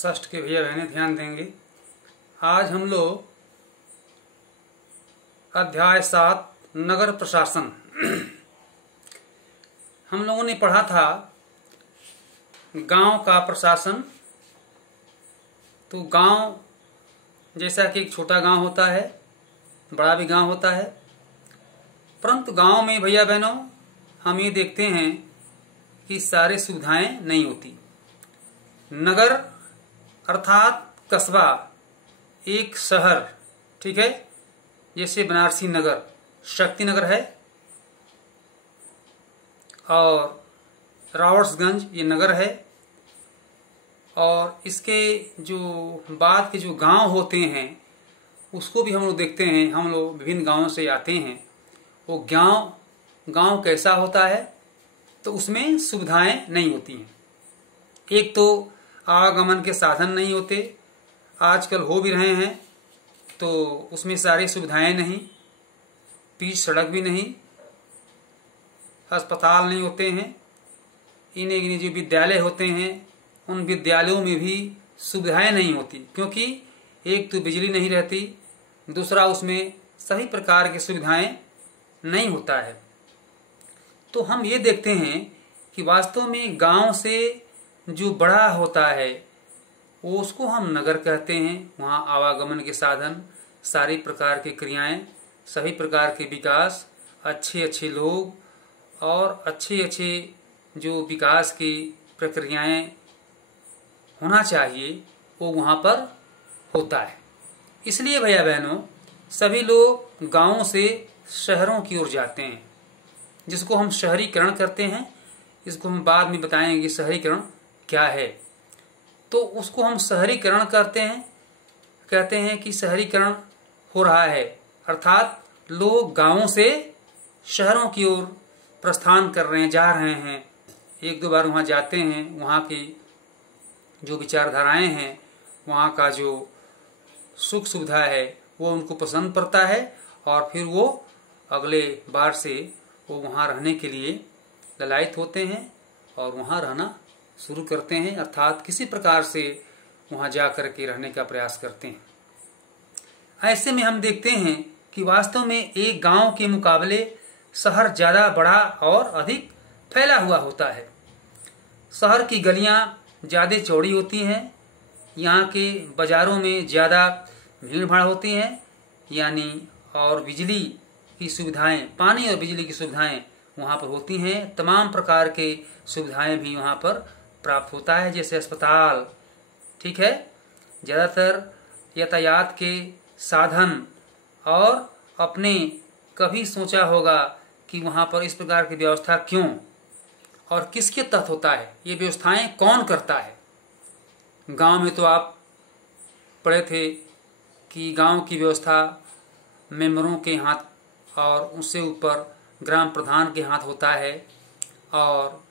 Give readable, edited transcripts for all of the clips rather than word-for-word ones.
षष्ठ के भैया बहने ध्यान देंगे। आज हम लोग अध्याय 7 नगर प्रशासन हम लोगों ने पढ़ा था गांव का प्रशासन। तो गांव जैसा कि एक छोटा गांव होता है, बड़ा भी गांव होता है, परंतु गांव में भैया बहनों हम ये देखते हैं कि सारी सुविधाएं नहीं होती। नगर अर्थात कस्बा, एक शहर, ठीक है, जैसे बनारसी नगर, शक्ति नगर है, और रावर्ट्सगंज ये नगर है। और इसके जो बाद के जो गांव होते हैं उसको भी हम लोग देखते हैं। हम लोग विभिन्न गांवों से आते हैं। वो गांव कैसा होता है, तो उसमें सुविधाएं नहीं होती हैं। एक तो आवागमन के साधन नहीं होते, आजकल हो भी रहे हैं तो उसमें सारी सुविधाएं नहीं, पिच सड़क भी नहीं, अस्पताल नहीं होते हैं। इन्हें जो विद्यालय होते हैं उन विद्यालयों में भी सुविधाएं नहीं होती, क्योंकि एक तो बिजली नहीं रहती, दूसरा उसमें सभी प्रकार की सुविधाएं नहीं होता है। तो हम ये देखते हैं कि वास्तव में गांव से जो बड़ा होता है वो उसको हम नगर कहते हैं। वहाँ आवागमन के साधन, सारी प्रकार की क्रियाएं, सभी प्रकार के विकास, अच्छे अच्छे लोग और अच्छे अच्छे जो विकास की प्रक्रियाएं होना चाहिए वो वहाँ पर होता है। इसलिए भैया बहनों सभी लोग गांवों से शहरों की ओर जाते हैं, जिसको हम शहरीकरण करते हैं। इसको हम बाद में बताएंगे शहरीकरण क्या है। तो उसको हम शहरीकरण करते हैं, कहते हैं कि शहरीकरण हो रहा है, अर्थात लोग गांवों से शहरों की ओर प्रस्थान कर रहे हैं, जा रहे हैं। एक दो बार वहाँ जाते हैं, वहाँ की जो विचारधाराएं हैं, वहाँ का जो सुख सुविधा है वो उनको पसंद पड़ता है, और फिर वो अगले बार से वो वहाँ रहने के लिए ललायत होते हैं और वहाँ रहना शुरू करते हैं, अर्थात किसी प्रकार से वहाँ जा कर के रहने का प्रयास करते हैं। ऐसे में हम देखते हैं कि वास्तव में एक गांव के मुकाबले शहर ज़्यादा बड़ा और अधिक फैला हुआ होता है। शहर की गलियाँ ज़्यादा चौड़ी होती हैं, यहाँ के बाज़ारों में ज़्यादा भीड़ भाड़ होती है, यानी और बिजली की सुविधाएं, पानी और बिजली की सुविधाएं वहाँ पर होती हैं। तमाम प्रकार के सुविधाएं भी वहाँ पर प्राप्त होता है, जैसे अस्पताल, ठीक है, ज़्यादातर यातायात के साधन। और अपने कभी सोचा होगा कि वहाँ पर इस प्रकार की व्यवस्था क्यों और किसके तहत होता है, ये व्यवस्थाएं कौन करता है। गांव में तो आप पढ़े थे कि गांव की व्यवस्था मेंबरों के हाथ और उससे ऊपर ग्राम प्रधान के हाथ होता है, और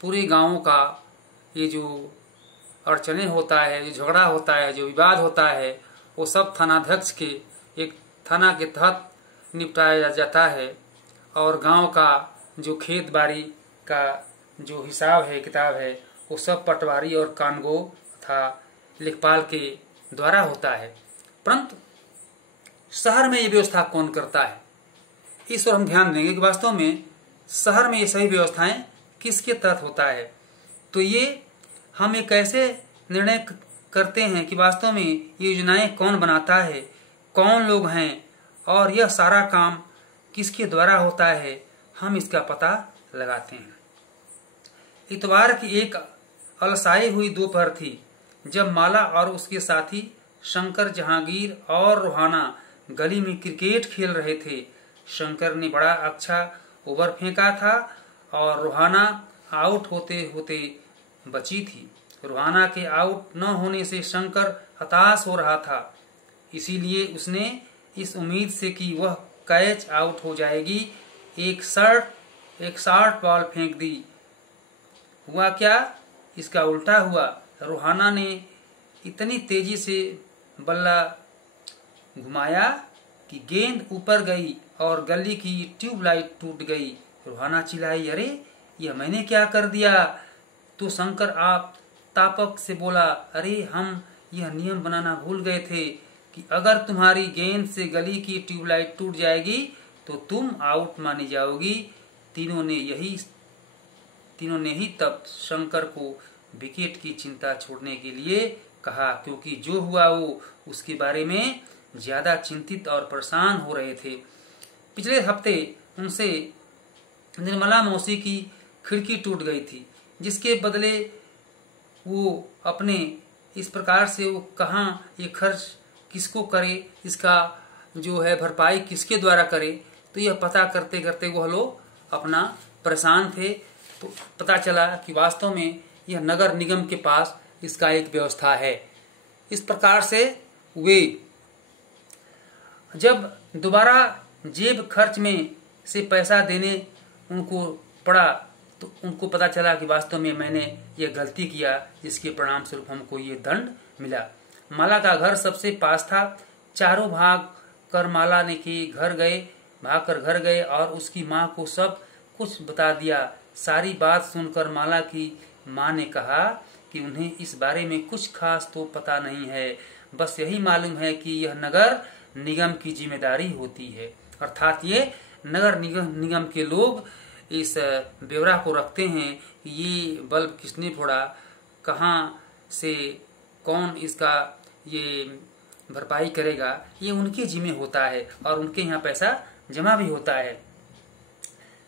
पूरे गांवों का ये जो अड़चने होता है, जो झगड़ा होता है, जो विवाद होता है, वो सब थानाध्यक्ष के एक थाना के तहत निपटाया जाता है। और गांव का जो खेत बाड़ी का जो हिसाब है, किताब है, वो सब पटवारी और कानगो तथा लेखपाल के द्वारा होता है। परंतु शहर में ये व्यवस्था कौन करता है, इस ओर हम ध्यान देंगे कि वास्तव में शहर में ये सभी व्यवस्थाएं किसके तहत होता है। तो ये हम एक ऐसे निर्णय करते हैं कि वास्तव में ये योजनाएं कौन बनाता है, कौन लोग हैं, और यह सारा काम किसके द्वारा होता है, हम इसका पता लगाते हैं। इतवार की एक अलसाई हुई दोपहर थी जब माला और उसके साथी शंकर, जहांगीर और रोहाना गली में क्रिकेट खेल रहे थे। शंकर ने बड़ा अच्छा ओवर फेंका था और रोहाना आउट होते होते बची थी। रोहाना के आउट न होने से शंकर हताश हो रहा था, इसीलिए उसने इस उम्मीद से कि वह कैच आउट हो जाएगी एक शॉर्ट बॉल फेंक दी। हुआ क्या, इसका उल्टा हुआ। रोहाना ने इतनी तेजी से बल्ला घुमाया कि गेंद ऊपर गई और गली की ट्यूबलाइट टूट गई। रोहाना चिल्लाई, अरे यह मैंने क्या कर दिया। तो शंकर आप तापक से बोला, अरे हम यह नियम बनाना भूल गए थे कि अगर तुम्हारी गेंद से गली की ट्यूबलाइट टूट जाएगी तो तुम आउट मानी जाओगी। तीनों ने ही तब शंकर को विकेट की चिंता छोड़ने के लिए कहा, क्योंकि जो हुआ वो उसके बारे में ज्यादा चिंतित और परेशान हो रहे थे। पिछले हफ्ते उनसे निर्मला मौसी की खिड़की टूट गई थी, जिसके बदले वो अपने इस प्रकार से वो कहाँ ये खर्च किसको करे, इसका जो है भरपाई किसके द्वारा करे, तो यह पता करते करते वह लोग अपना परेशान थे। तो पता चला कि वास्तव में यह नगर निगम के पास इसका एक व्यवस्था है। इस प्रकार से वे जब दोबारा जेब खर्च में से पैसा देने उनको पड़ा तो उनको पता चला कि वास्तव में मैंने ये गलती किया, जिसके परिणाम स्वरूप हमको ये दंड मिला। माला का घर सबसे पास था। चारों भाग कर माला ने के घर गए और उसकी माँ को सब कुछ बता दिया। सारी बात सुनकर माला की माँ ने कहा कि उन्हें इस बारे में कुछ खास तो पता नहीं है, बस यही मालूम है कि यह नगर निगम की जिम्मेदारी होती है, अर्थात ये नगर निगम के लोग इस ब्यौरा को रखते हैं कि ये बल्ब किसने फोड़ा, कहाँ से कौन इसका ये भरपाई करेगा, ये उनके जिम्मे होता है और उनके यहाँ पैसा जमा भी होता है।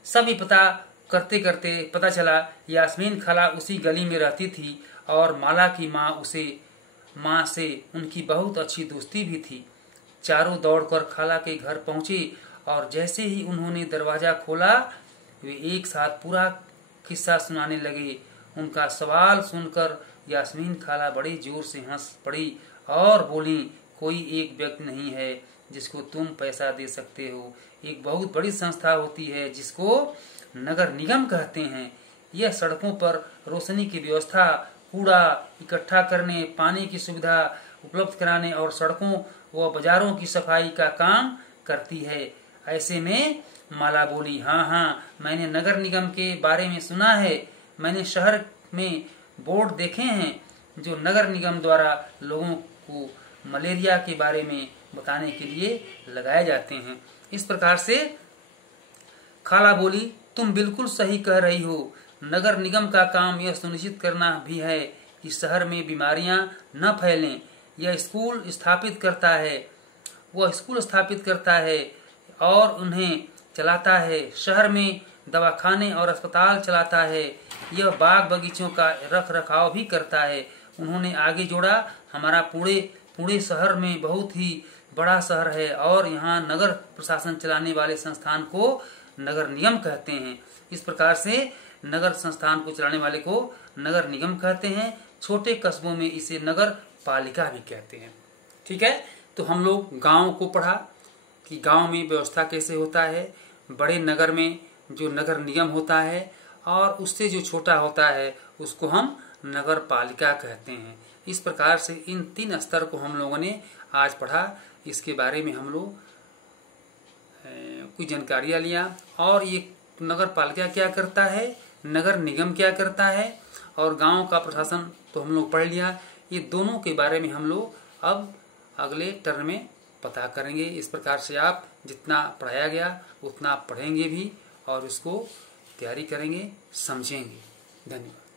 सभी पता करते करते पता चला यास्मीन खाला उसी गली में रहती थी और माला की माँ से उनकी बहुत अच्छी दोस्ती भी थी। चारों दौड़कर खाला के घर पहुंचे और जैसे ही उन्होंने दरवाजा खोला वे एक साथ पूरा किस्सा सुनाने लगे। उनका सवाल सुनकर यास्मीन खाला बड़ी जोर से हंस पड़ी और बोली, कोई एक व्यक्ति नहीं है जिसको तुम पैसा दे सकते हो। एक बहुत बड़ी संस्था होती है जिसको नगर निगम कहते हैं। यह सड़कों पर रोशनी की व्यवस्था, कूड़ा इकट्ठा करने, पानी की सुविधा उपलब्ध कराने और सड़कों व बाजारों की सफाई का काम करती है। ऐसे में माला बोली, हाँ, मैंने नगर निगम के बारे में सुना है। मैंने शहर में बोर्ड देखे हैं जो नगर निगम द्वारा लोगों को मलेरिया के बारे में बताने के लिए लगाए जाते हैं। इस प्रकार से खाला बोली, तुम बिल्कुल सही कह रही हो। नगर निगम का काम यह सुनिश्चित करना भी है कि शहर में बीमारियां न फैलें। यह स्कूल स्थापित करता है और उन्हें चलाता है। शहर में दवाखाने और अस्पताल चलाता है। यह बाग बगीचों का रख रखाव भी करता है। उन्होंने आगे जोड़ा, हमारा पुणे शहर में बहुत ही बड़ा शहर है और यहाँ नगर प्रशासन चलाने वाले संस्थान को नगर निगम कहते हैं। इस प्रकार से नगर संस्थान को चलाने वाले को नगर निगम कहते हैं। छोटे कस्बों में इसे नगर पालिका भी कहते हैं। ठीक है, तो हम लोग गांव को पढ़ा कि गांव में व्यवस्था कैसे होता है, बड़े नगर में जो नगर निगम होता है और उससे जो छोटा होता है उसको हम नगर पालिका कहते हैं। इस प्रकार से इन 3 स्तर को हम लोगों ने आज पढ़ा। इसके बारे में हम लोग कुछ जानकारियाँ लिया और ये नगर पालिका क्या करता है, नगर निगम क्या करता है और गांव का प्रशासन तो हम लोग पढ़ लिया। ये दोनों के बारे में हम लोग अब अगले टर्म में पता करेंगे। इस प्रकार से आप जितना पढ़ाया गया उतना आप पढ़ेंगे भी और उसको तैयारी करेंगे, समझेंगे। धन्यवाद।